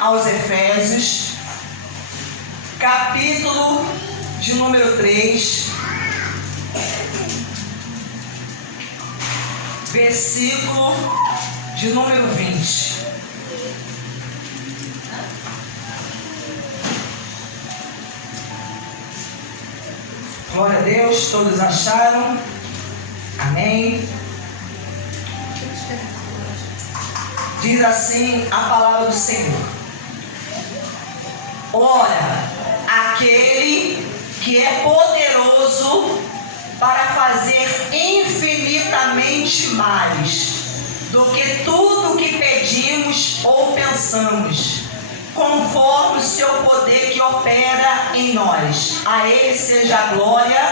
aos Efésios, capítulo de número 3, versículo de número 20. Glória a Deus, todos acharam? Amém. Diz assim a palavra do Senhor: ora, aquele que é poderoso para fazer infinitamente mais do que tudo que pedimos ou pensamos, conforme o seu poder que opera em nós. A Ele seja a glória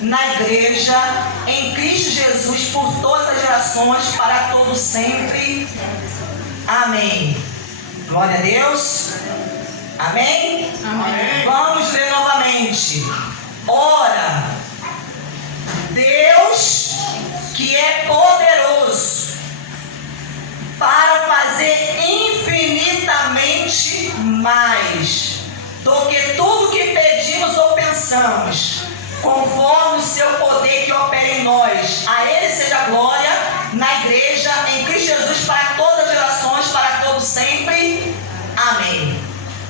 na igreja, em Cristo Jesus, por todas as gerações, para todo sempre. Amém. Glória a Deus. Amém? Amém. Vamos ler novamente. Ora, Deus que é poderoso para fazer infinitamente mais do que tudo que pedimos ou pensamos, conforme o seu poder que opera em nós. A Ele seja a glória na igreja, em Cristo Jesus, para todas as gerações, para todos sempre. Amém.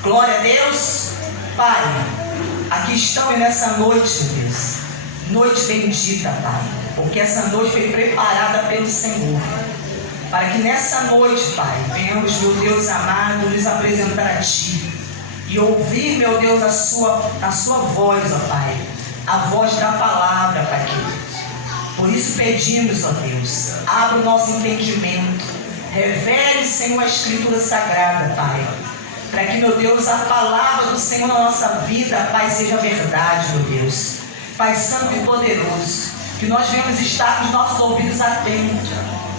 Glória a Deus. Pai, aqui estamos nessa noite, Deus. Noite bendita, Pai, porque essa noite foi preparada pelo Senhor. Para que nessa noite, Pai, venhamos, meu Deus amado, nos apresentar a Ti e ouvir, meu Deus, a sua voz, ó Pai, a voz da palavra, Pai querido. Por isso pedimos, ó Deus, abra o nosso entendimento, revele, Senhor, a Escritura Sagrada, Pai, para que, meu Deus, a palavra do Senhor na nossa vida, Pai, seja verdade, meu Deus. Pai Santo e poderoso, que nós venhamos estar com os nossos ouvidos atentos,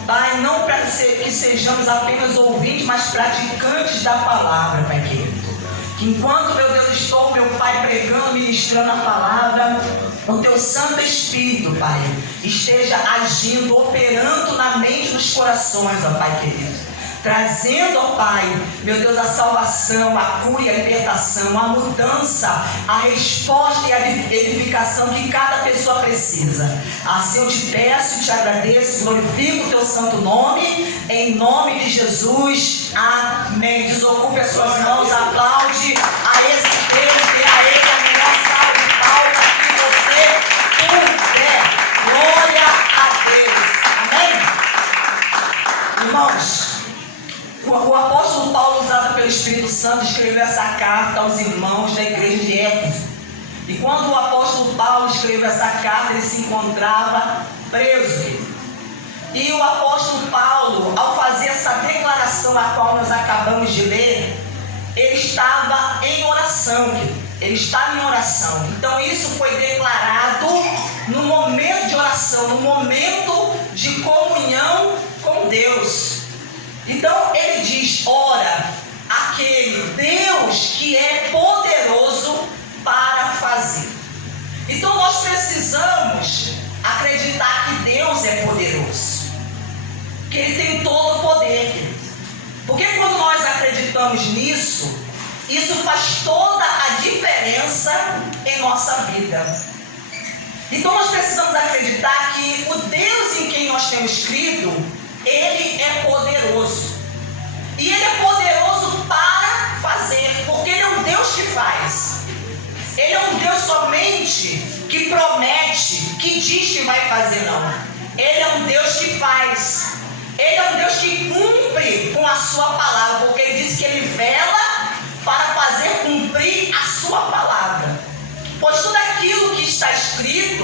Pai, não para que sejamos apenas ouvintes, mas praticantes da palavra, Pai querido. Que enquanto, meu Deus, estou, meu Pai, pregando, ministrando a palavra, o Teu Santo Espírito, Pai, esteja agindo, operando na mente dos corações, ó Pai querido. Trazendo, ó Pai, meu Deus, a salvação, a cura e a libertação, a mudança, a resposta e a edificação que cada pessoa precisa. Assim eu te peço e te agradeço, glorifico o Teu santo nome, em nome de Jesus. Amém. Desocupe as suas mãos, aplaude a esse Deus e a Ele a melhor salva de palmas que você puder. Glória a Deus. Amém? Irmãos, o apóstolo Paulo, usado pelo Espírito Santo, escreveu essa carta aos irmãos da igreja de Éfeso. E quando o apóstolo Paulo escreveu essa carta, ele se encontrava preso. E o apóstolo Paulo, ao fazer essa declaração a qual nós acabamos de ler, ele estava em oração. Ele estava em oração. Então isso foi declarado no momento de oração, no momento de comunhão com Deus. Então ele diz: ora, aquele Deus que é poderoso para fazer. Então nós precisamos acreditar que Deus é poderoso, que Ele tem todo o poder. Porque quando nós acreditamos nisso, isso faz toda a diferença em nossa vida. Então nós precisamos acreditar que o Deus em quem nós temos crido, Ele é poderoso. E Ele é poderoso para fazer, porque Ele é um Deus que faz. Ele é um Deus somente que promete, que diz que vai fazer, não. Ele é um Deus que faz. Ele é um Deus que cumpre com a sua palavra, porque Ele diz que Ele vela para fazer cumprir a sua palavra. Pois tudo aquilo que está escrito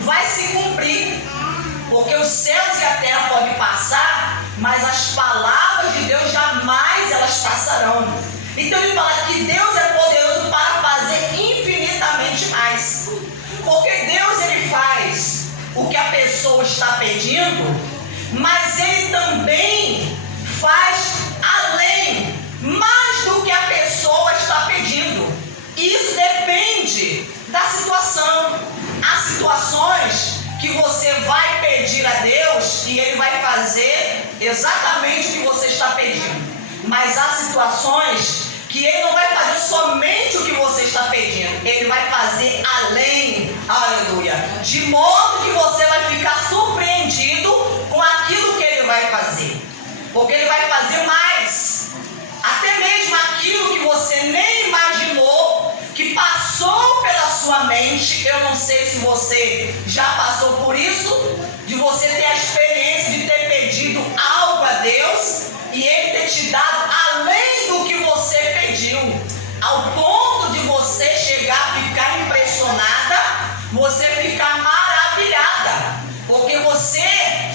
vai se cumprir. Porque os céus e a terra podem passar, mas as palavras de Deus jamais elas passarão. Então ele fala que Deus é poderoso para fazer infinitamente mais. Porque Deus ele faz o que a pessoa está pedindo, mas Ele também faz além, mais do que a pessoa está pedindo. Isso depende da situação. Há situações que você vai pedir a Deus e Ele vai fazer exatamente o que você está pedindo. Mas há situações situações que Ele não vai fazer somente o que você está pedindo, Ele vai fazer além, aleluia, de modo que você vai ficar surpreendido com aquilo que Ele vai fazer, porque Ele vai fazer mais, até mesmo aquilo que você nem imaginou, que passou pela sua mente. Eu não sei se você já passou por isso, de você ter a experiência de ter pedido algo a Deus e Ele ter te dado além do que você pediu, ao ponto de você chegar a ficar impressionada, você ficar maravilhada, porque você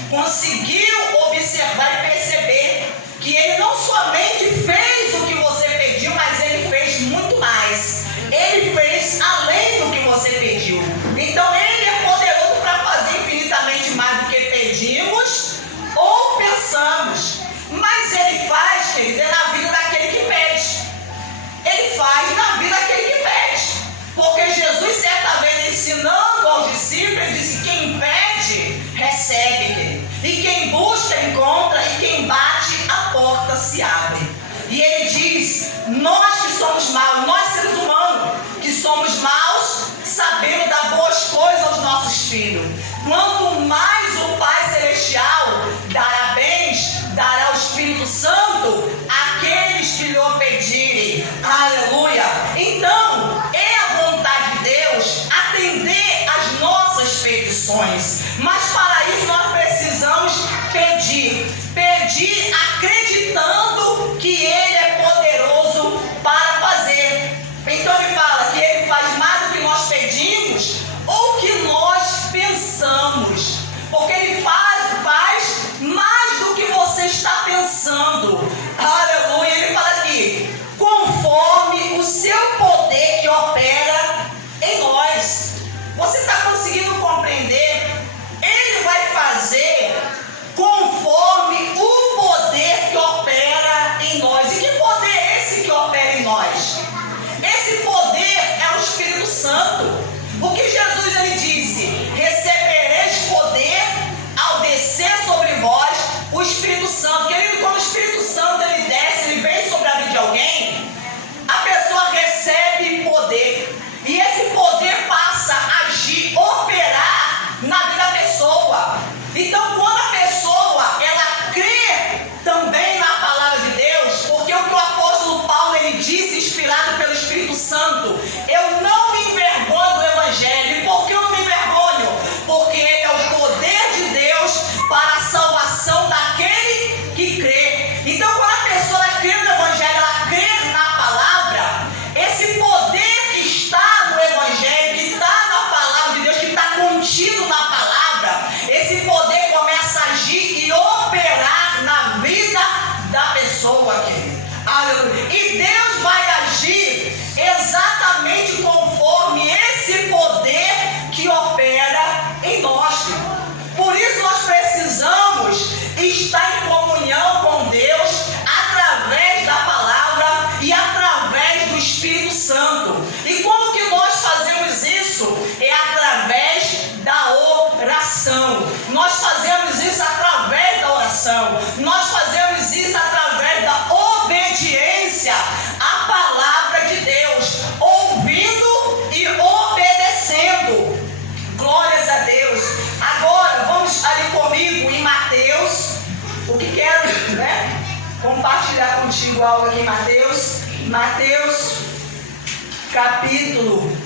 conseguiu observar e perceber que Ele não somente fez o que você pediu, mas Ele fez muito mais. Ele fez além do que você pediu. Então Ele é poderoso para fazer infinitamente mais do que pedimos ou pensamos. Mas Ele faz, querido, na vida daquele que pede. Ele faz na vida daquele que pede. Porque Jesus, certa vez, ensinando aos discípulos, ele disse: quem pede, recebe, querido. E quem busca, encontra. E quem bate, a porta se abre. E Ele diz: nós que somos maus, nós seres humanos, que somos maus, sabemos dar boas coisas aos nossos filhos. Quanto mais o Pai Celestial dará bens, dará o Espírito Santo àqueles que lhe o pedirem. Aleluia! Então, é a vontade de Deus atender às nossas petições. Mas para isso nós precisamos pedir. Pedir acreditando que Ele é poderoso para fazer. Então Ele fala que Ele faz mais do que nós pedimos ou que nós pensamos. Porque Ele faz mais do que você está pensando. Aleluia! Ele fala aqui: conforme o seu poder que opera em nós. Você está conseguindo compreender? Ele vai fazer conforme o poder que opera em nós. E que poder é esse que opera em nós? Esse poder é o Espírito Santo. O que Jesus ele disse: recebereis poder ao descer sobre vós o Espírito Santo. Querido, quando o Espírito Santo ele desce, ele vem sobre a vida de alguém, a pessoa recebe poder. E esse poder passa a agir, operar na vida da pessoa. Então, quando a pessoa ela crê também na palavra de Deus, porque o que o apóstolo Paulo ele disse, inspirado pelo Espírito Santo: eu não me envergonho do Evangelho. E por que eu não me envergonho? Porque ele é o poder de Deus para a salvação daquele que crê. Então, quando a pessoa crê no Evangelho, ela crê na palavra, esse poder que está no Evangelho, que está na palavra de Deus, que está contido na palavra, esse poder começa a agir e operar na vida da pessoa, querido. Aleluia. E Deus vai agir exatamente conforme esse poder que opera em nós. Por isso nós precisamos estar em comunhão com Deus através da palavra e através do Espírito Santo. E como que nós fazemos isso? É através da oração. Nós fazemos isso através da oração. Nós fazemos isso através da obediência à palavra de Deus, ouvindo e obedecendo. Glórias a Deus. Agora vamos ali comigo em Mateus. O que quero, compartilhar contigo algo aqui em Mateus capítulo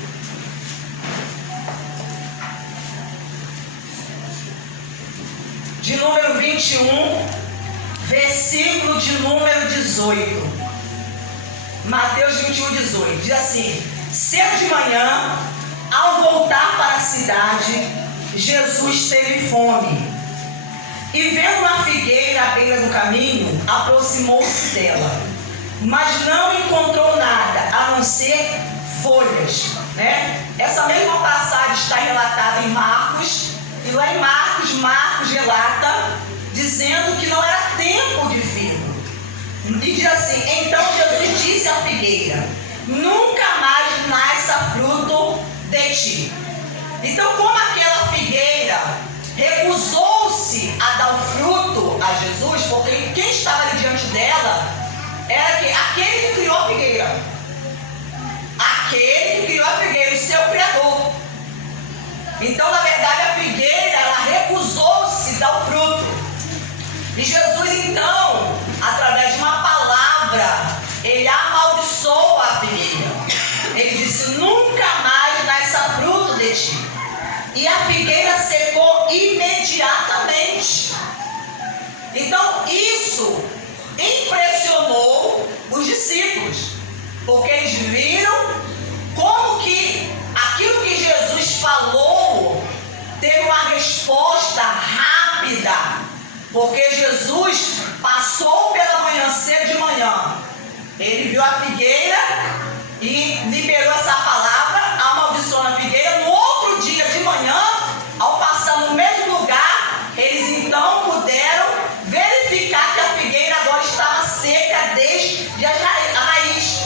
de número 21, versículo de número 18. Mateus 21, 18. Diz assim: cedo de manhã, ao voltar para a cidade, Jesus teve fome. E vendo uma figueira à beira do caminho, aproximou-se dela. Mas não encontrou nada, a não ser folhas. Essa mesma passagem está relatada em Marcos. E lá em Marcos relata, dizendo que não era tempo de figo. E diz assim: então Jesus disse à figueira: nunca mais nasça fruto de ti. Então, como aquela figueira recusou-se a dar o fruto a Jesus, porque quem estava ali diante dela era Então, na verdade, a figueira, ela recusou-se dar o fruto. E Jesus, então, através de uma palavra, ele amaldiçoou a figueira. Ele disse: nunca mais nasça fruto de ti. E a figueira secou imediatamente. Então, isso impressionou os discípulos, porque eles viram como que aquilo que Jesus falou teve uma resposta rápida, porque Jesus passou pela manhã cedo de manhã, ele viu a figueira e liberou essa palavra, amaldiçoou a figueira. No outro dia de manhã, ao passar no mesmo lugar, eles então puderam verificar que a figueira agora estava seca desde a raiz.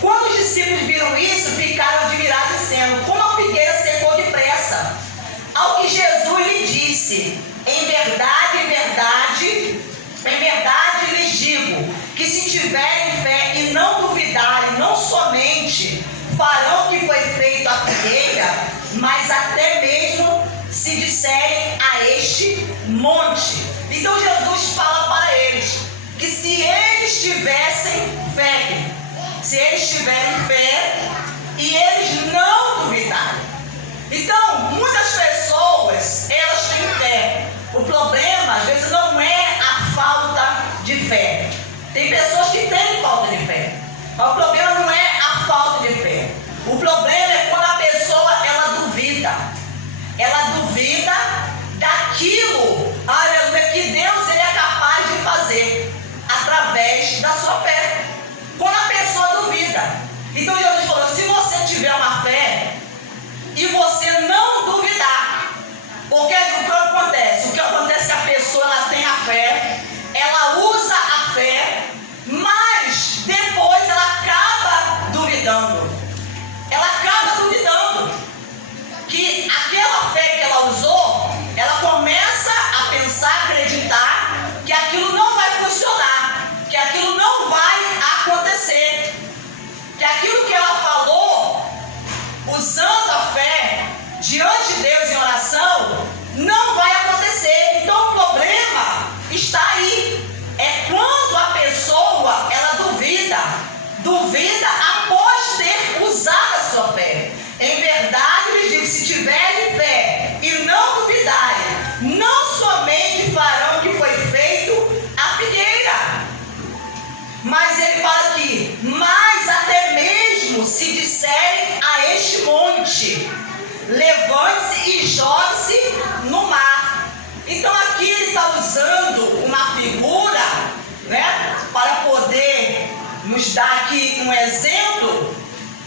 Quando os discípulos viram isso, ficaram admirados, dizendo: como a figueira secou depressa. Ao que Jesus lhe disse: em verdade lhes digo, que se tiverem fé e não duvidarem, não somente farão o que foi feito à figueira, mas até mesmo se disserem a este monte. Então Jesus fala para eles que se eles tivessem fé, se eles tiverem fé e eles não duvidarem. Então, muitas pessoas, elas têm fé. O problema, às vezes, não é a falta de fé. Tem pessoas que têm falta de fé. Mas o problema não é a falta de fé. O problema é quando a pessoa, ela duvida. Ela duvida daquilo, aleluia, que Deus, ele é capaz de fazer através da sua fé. Quando a pessoa duvida. Então Jesus falou: se você tiver uma fé e você não duvidar, porque o que acontece? O que acontece é que a pessoa, ela tem a fé, ela usa a fé, mas depois ela acaba duvidando. Ela acaba duvidando que aquela fé que ela usou, ela começa a pensar, acreditar que aquilo não vai funcionar, que aquilo não vai acontecer, que aquilo que ela falou, usando a fé diante de Deus em oração, não vai acontecer. Então o problema está aí. É quando a pessoa, ela duvida após ter usado a sua fé. Em verdade lhes digo, se tiverem fé e não duvidarem, não somente farão o que foi feito à figueira, mas ele fala aqui: mas até mesmo se disserem a este monte, levante-se e jogue-se no mar. Então aqui ele está usando uma figura, né, para poder nos dar aqui um exemplo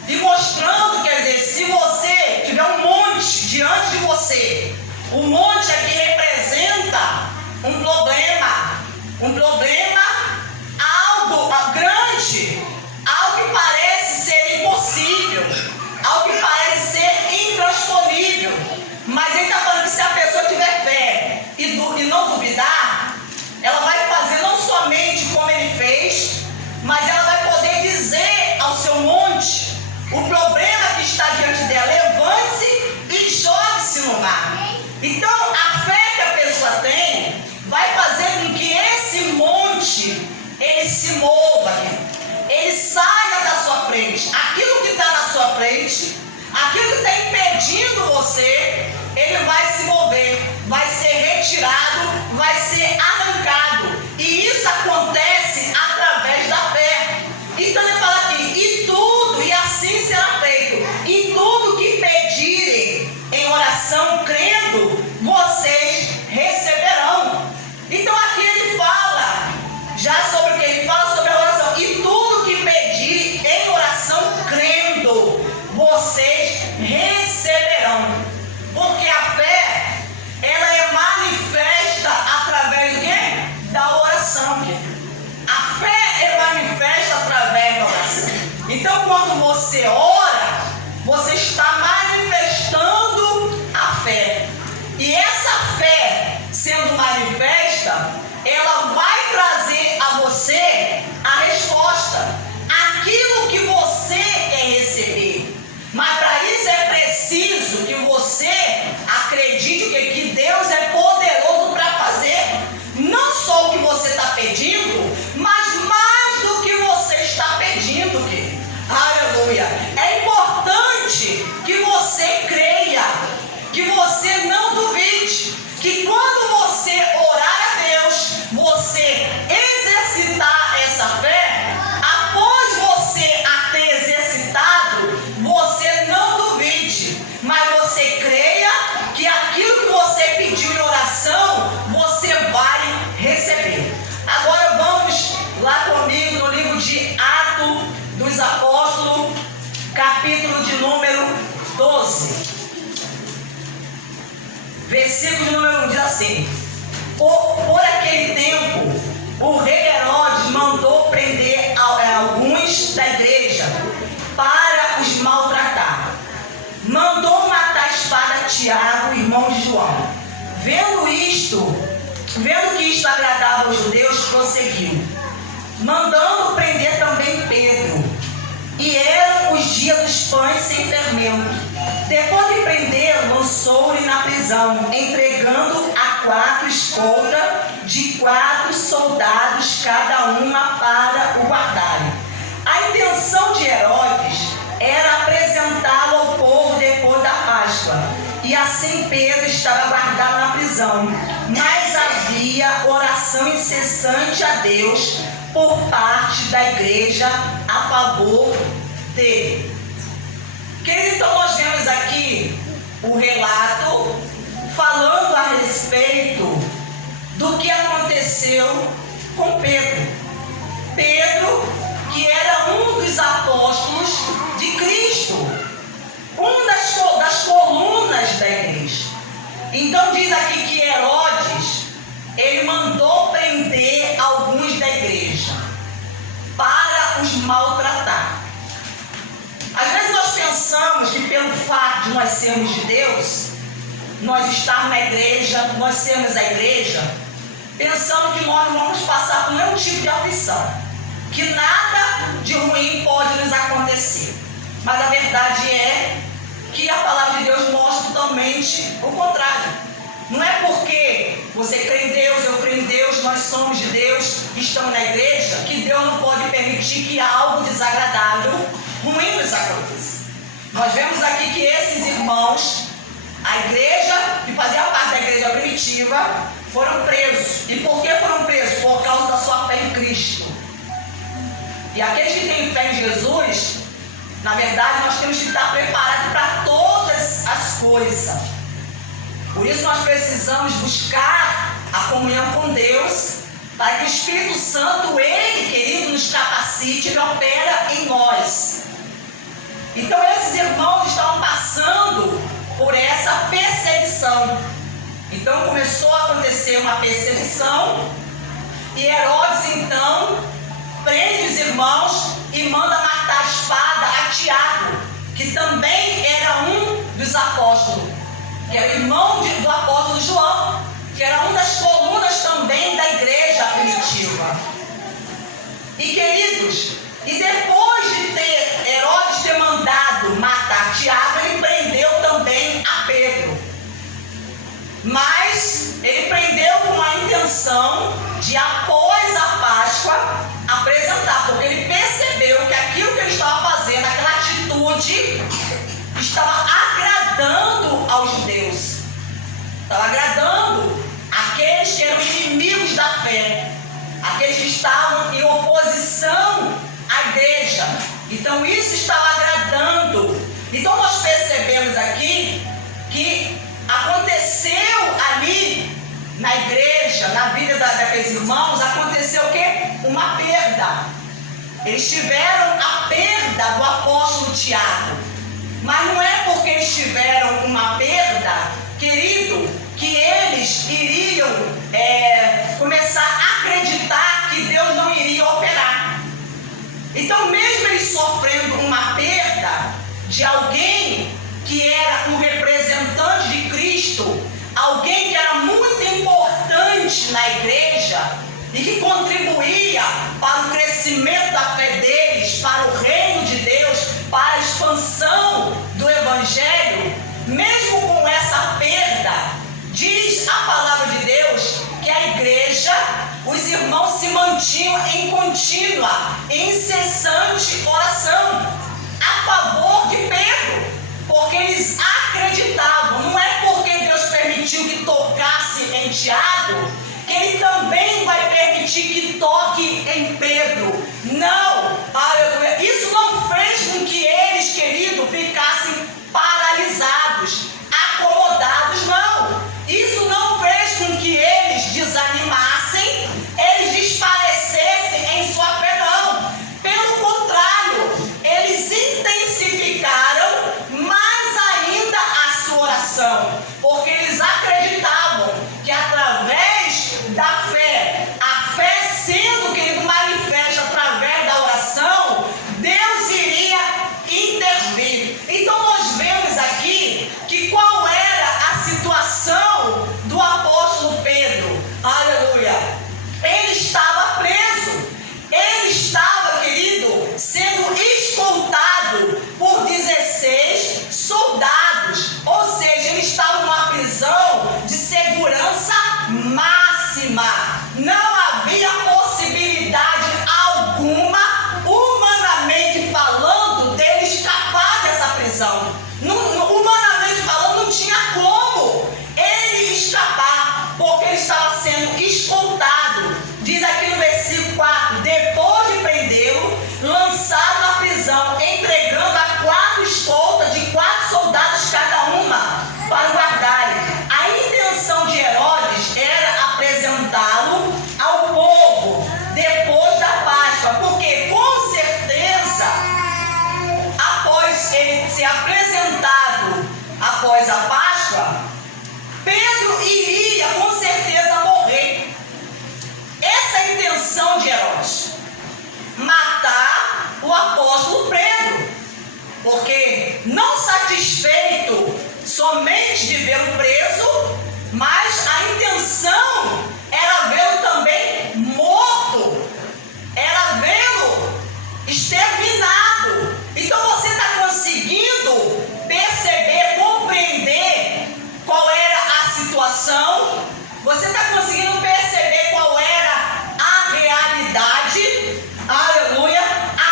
e mostrando, quer dizer, se você tiver um monte diante de você, o monte aqui representa um problema, algo grande, algo que parece ser impossível, algo que parece ser intransponível. Mas ele está falando que se a pessoa tiver fé e não duvidar, ela vai fazer não somente como ele fez, mas ela vai poder dizer ao seu monte o problema que está diante dela: levante-se e jogue-se no mar. Então a fé que a pessoa tem vai fazer com que esse monte, ele se mova, ele saia da sua frente. Aquilo que está na sua frente, aquilo que está impedindo você, ele vai se mover, vai ser retirado, vai ser arrancado. E isso acontece através da fé. Então ele fala aqui: e tudo, e assim será feito, e tudo que pedirem em oração, crendo, vocês receberão. Então aqui ele fala já sobre o que? Ele fala sobre a oração. E tudo que pedirem em oração, crendo, vocês receberão. Porque a fé, ela é manifesta através do quê? Da oração. A fé é manifesta através da oração. Então quando você ora, você está manifestando a fé. E essa fé sendo manifesta, ela vai trazer a você a resposta, aquilo que você quer receber. Mas para isso é preciso que você o rei Herodes mandou prender alguns da igreja para os maltratar. Mandou matar a espada Tiago, irmão de João. Vendo que isto agradava aos judeus, prosseguiu, mandando prender também Pedro. E eram os dias dos pães sem fermento. Depois de prender, lançou-lhe na prisão, entregando a 4 escoltas de 4 soldados, cada uma para o guardarem. A intenção de Herodes era apresentá-lo ao povo depois da Páscoa. E assim Pedro estava guardado na prisão. Mas havia oração incessante a Deus por parte da igreja a favor dele. Querido, então nós vemos aqui o relato falando a respeito do que aconteceu com Pedro. Pedro, que era um dos apóstolos de Cristo, das colunas da igreja. Então diz aqui que Herodes, ele mandou prender alguns da igreja para os maltratar. Às vezes nós pensamos que pelo fato de nós sermos de Deus, nós estarmos na igreja, nós sermos a igreja, pensamos que nós não vamos passar por nenhum tipo de aflição, que nada de ruim pode nos acontecer. Mas a verdade é que a palavra de Deus mostra totalmente o contrário. Não é porque você crê em Deus, eu creio em Deus, nós somos de Deus, estamos na igreja, que Deus não pode permitir que algo desagradável, ruim nos aconteça. Nós vemos aqui que esses irmãos, a igreja, que fazia parte da igreja primitiva, foram presos. E por que foram presos? Por causa da sua fé em Cristo. E aqueles que têm fé em Jesus, na verdade, nós temos que estar preparados para todas as coisas. Por isso nós precisamos buscar a comunhão com Deus, para que o Espírito Santo, Ele, querido, nos capacite e opera em nós. Então esses irmãos estavam passando por essa perseguição. Então começou a acontecer uma perseguição, e Herodes então prende os irmãos e manda matar a espada a Tiago, que também era um dos apóstolos, que era irmão do apóstolo João, que era uma das colunas também da igreja primitiva. E queridos, e depois de Herodes ter mandado matar Tiago, ele prendeu também a Pedro. Mas ele prendeu com a intenção de, após a Páscoa, apresentar, porque ele percebeu que aquilo que ele estava fazendo, aquela atitude, estava agradando aos judeus, estava agradando aqueles que eram inimigos da fé, aqueles que estavam em oposição à igreja. Então isso estava agradando. Então nós percebemos aqui que aconteceu ali na igreja, na vida daqueles irmãos, aconteceu o quê? Uma perda. Eles tiveram a perda do apóstolo Tiago. Mas não é porque eles tiveram uma perda, querido, que eles iriam começar a acreditar que Deus não iria operar. Então, mesmo eles sofrendo uma perda de alguém que era um representante de Cristo, alguém que era muito importante na igreja e que contribuía para o crescimento da fé deles, para o reino de Deus, para a expansão do Evangelho, mesmo com essa perda, diz a palavra de Deus que a igreja, os irmãos se mantinham em contínua, incessante oração a favor de Pedro, porque eles acreditavam. Não é porque Deus permitiu que tocasse em Tiago que Ele também vai permitir que toque em Pedro. Não, aleluia. Isso não fez com que eles, querido, ficassem paralisados, acomodados, não. Isso não fez com que eles desanimassem, eles desfalecessem em sua fé, não. Pelo contrário, eles intensificaram mais ainda a sua oração, porque eles acreditavam que através da fé, a fé se porque não satisfeito somente de vê-lo preso, mas a intenção era vê-lo também morto, era vê-lo exterminado. Então você está conseguindo perceber, compreender qual era a situação? Você está conseguindo perceber qual era a realidade? Aleluia!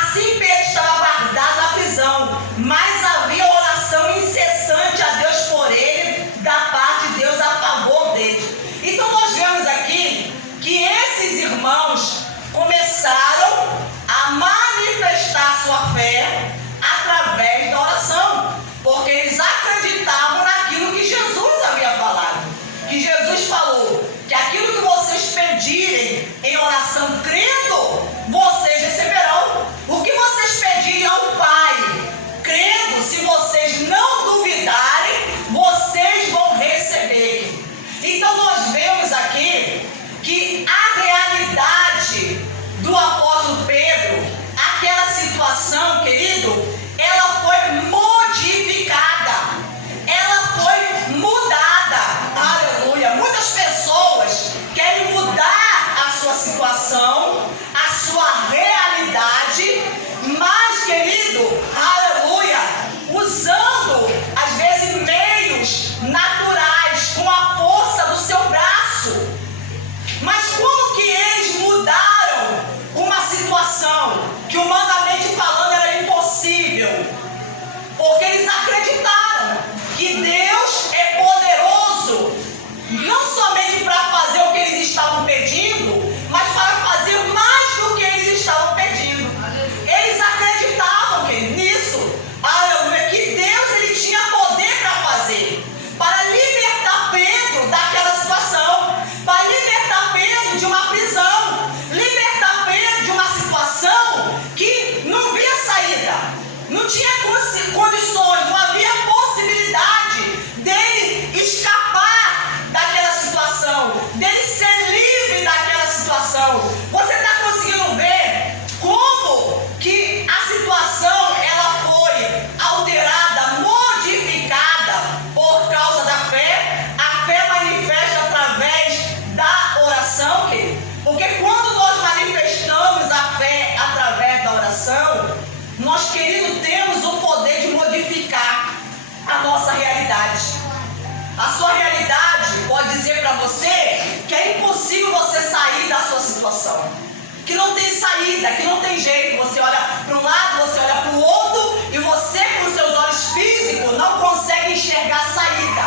Assim Pedro estava guardado na prisão, mas havia oração incessante a Deus por ele, da parte de Deus a favor dele. Então nós vemos aqui que esses irmãos começaram a manifestar sua fé através da oração, porque eles acreditavam naquilo que Jesus havia falado. Que Jesus falou que aquilo que vocês pedirem em oração crendo, vocês receberão. O que vocês pedirem ao Pai crendo, se vocês não duvidarem, vocês vão receber. Então nós vemos aqui que a realidade do apóstolo Pedro, aquela situação, querido, ela foi modificada, ela foi mudada. Aleluia! Muitas pessoas querem mudar a sua situação, a sua realidade, mas, querido, aleluia, usando às vezes meios naturais, com a força do seu braço. Mas como que eles mudaram uma situação que, humanamente falando, era impossível? Porque eles acreditaram que Deus é poderoso, não somente para fazer o que eles estavam pedindo, mas para fazer mais do que eles estavam pedindo. Eles acreditavam nisso, aleluia, que Deus ele tinha poder para fazer, para libertar Pedro daquela situação, para libertar Pedro de uma prisão, libertar Pedro de uma situação que não via saída, não tinha condições, não havia possibilidade dele escapar daquela situação, dele ser livre daquela situação. Você está conseguindo ver como que a situação ela foi alterada, modificada por causa da fé? A fé manifesta através da oração, querido. Porque quando nós manifestamos a fé através da oração, nós, querido, temos o poder de modificar a nossa realidade. A sua realidade pode dizer para você que é impossível você sair da sua situação, que não tem saída, que não tem jeito. Você olha para um lado, você olha para o outro, e você, com seus olhos físicos, não consegue enxergar saída.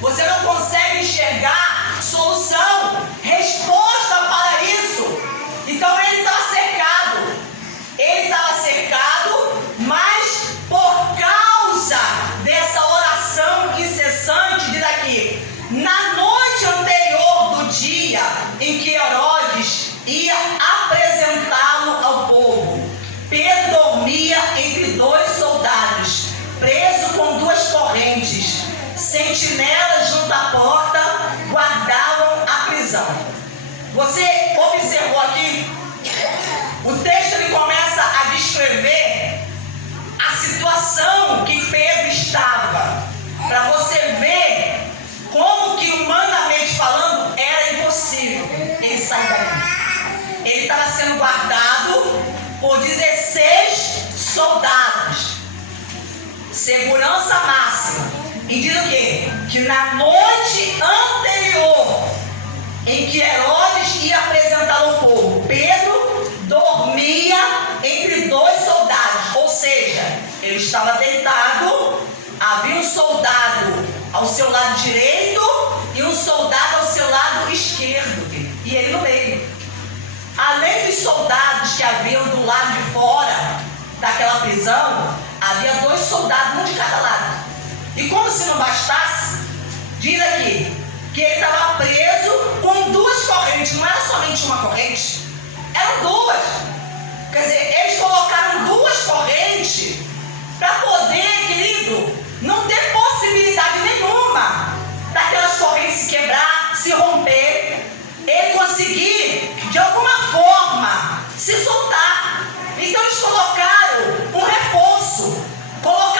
Você não consegue enxergar solução, resposta para isso. Então ele estava cercado. Ele estava cercado, mas por causa dessa oração incessante, diz aqui, na noite anterior do dia em que Herodes ia apresentá-lo ao povo, Pedro dormia entre dois soldados, preso com duas correntes. Sentinelas junto à porta guardavam a prisão. Você observou aqui? O texto ele começa a descrever a situação que Pedro estava, para você ver como que, humanamente falando, era impossível ele sair dali. Ele estava sendo guardado por 16 soldados, segurança máxima. E diz o quê? Que na noite anterior em que Herodes ia apresentá-lo ao povo, Pedro dormia entre dois soldados, ou seja, ele estava deitado, havia um soldado ao seu lado direito e um soldado ao seu lado esquerdo, e ele no meio. Além dos soldados que haviam do lado de fora daquela prisão, havia dois soldados, um de cada lado. E como se não bastasse, diz aqui que ele estava preso com duas correntes. Não era somente uma corrente, eram duas. Quer dizer, eles colocaram duas correntes para poder, querido, não ter possibilidade nenhuma daquelas correntes se quebrar, se romper, ele conseguir de alguma forma se soltar. Então eles colocaram um reforço, colocaram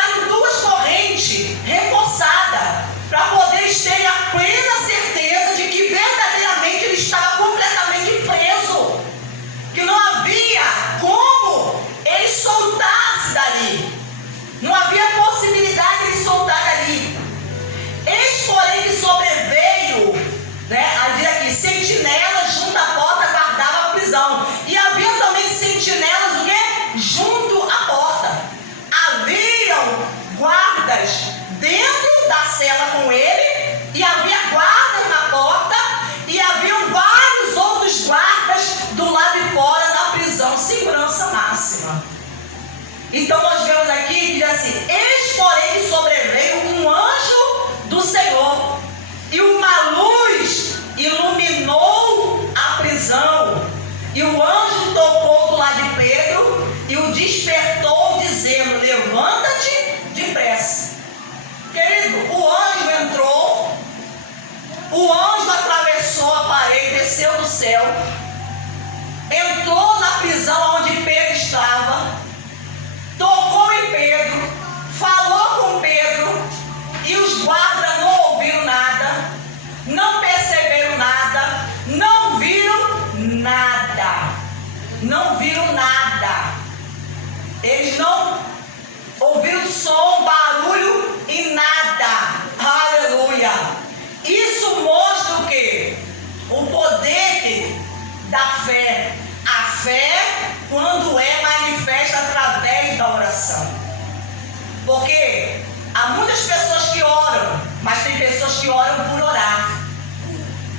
Então nós vemos aqui que diz assim: eis porém que sobreveio um anjo do Senhor, e uma luz iluminou a prisão, e o anjo tocou do lado de Pedro e o despertou, dizendo: levanta-te depressa. Querido, o anjo entrou, o anjo atravessou a parede, desceu do céu, entrou na prisão onde Pedro estava, tocou em Pedro, falou com Pedro, e os guardas não ouviram nada, não perceberam nada, não viram nada, não viram nada. Eles não ouviram som, barulho e nada. Aleluia! Isso mostra o quê? O poder da fé. A fé, quando é manifesta através da oração. Porque há muitas pessoas que oram, mas tem pessoas que oram por orar.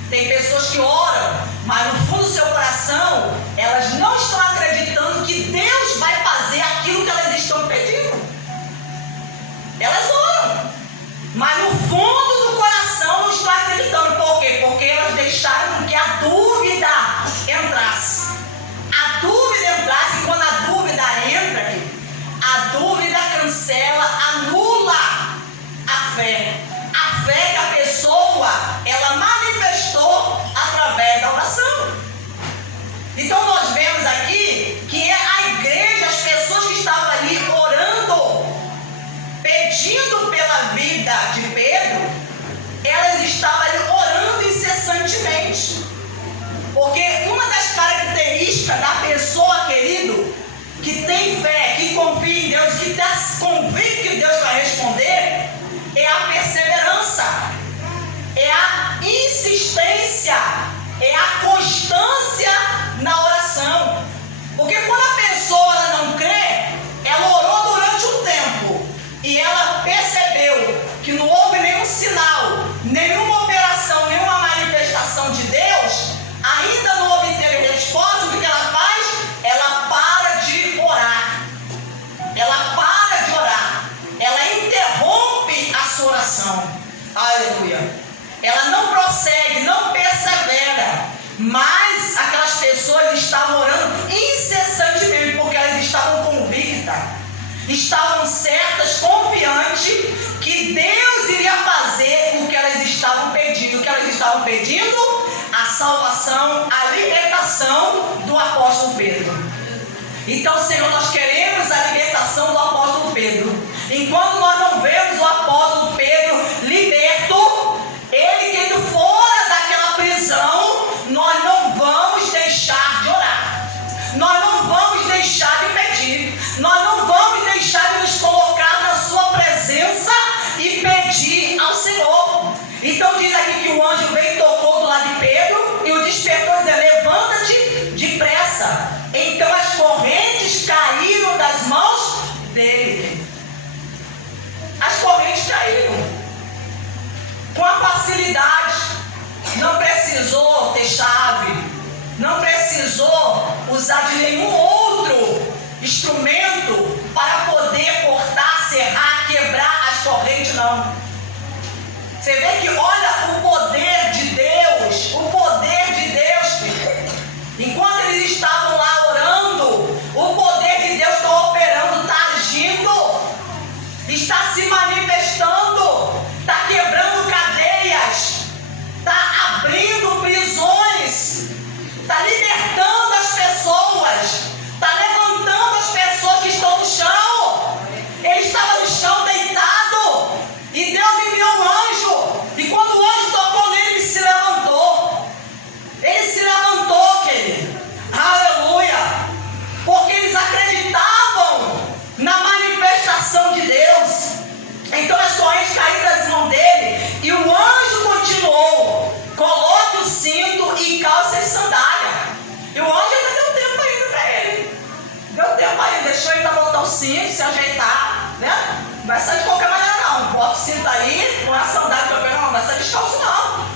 Tem pessoas que oram, mas no fundo do seu coração, elas não estão acreditando que Deus vai fazer aquilo que elas estão pedindo. Elas oram, mas no fundo do coração não estão acreditando. Por quê? Porque elas deixaram que a dúvida entrasse. A dúvida entrasse, e quando a dúvida entra, a dúvida cancela, anula a fé. A fé que a pessoa, ela manifestou através da oração. Então nós vemos aqui que a igreja, as pessoas que estavam ali orando, pedindo pela vida de Pedro, elas estavam ali orando incessantemente. Porque uma das características da pessoa, querido, que tem fé, que confia em Deus, que está convicto que Deus vai responder, é a perseverança, é a insistência, é a constância na oração. Porque quando a pessoa ela não crê, ela orou durante um tempo e ela percebeu que não houve nenhum sinal, nenhuma operação, nenhuma manifestação de Deus, ainda não obteve resposta. O que ela faz? Ela para de orar. Ela para de orar. Ela interrompe a sua oração. Aleluia. Ela não prossegue, não persevera. Mas aquelas pessoas estavam orando incessantemente, porque elas estavam convictas, estavam certas, confiantes que Deus iria fazer o que elas estavam pedindo. O que elas estavam pedindo? A salvação, a libertação do apóstolo Pedro. Então, Senhor, nós queremos a libertação do apóstolo Pedro. Enquanto nós não vemos o apóstolo Pedro liberto, ele tendo fora daquela prisão, nós não vamos deixar de orar. Nós não vamos deixar de pedir. Nós não vamos deixar de nos colocar na sua presença e pedir ao Senhor. Então diz aqui que o anjo veio e tocou do lado de Pedro e o despertou, dizendo: levanta-te depressa. Então as correntes caíram das mãos dele. As correntes caíram com a facilidade. Não precisou ter chave, não precisou usar de nenhum outro instrumento para poder cortar, serrar, quebrar as correntes, não. Você vê que olha o poder de Deus, o poder de Deus, filho. Enquanto eles estavam lá orando, o poder de Deus está operando, está agindo, está se manifestando, está quebrando cadeias, está abrindo prisões, está libertando as pessoas, está levantando as pessoas que estão no chão. Ele estava no chão deitado e Deus enviou um anjo, e quando o anjo tocou nele, ele se levantou. Ele se levantou, querido. Aleluia. Porque eles acreditavam na manifestação de Deus. Então as correntes caíram das mãos dele e o anjo continuou: coloque o cinto e calça e sandália. E o anjo ainda deu tempo ainda para ele. Deu tempo ainda, deixou ele botar o cinto, se ajeitar, né? Não vai sair de qualquer maneira não. Bota o cinto aí, põe a sandália para pegar, não vai sair descalço não.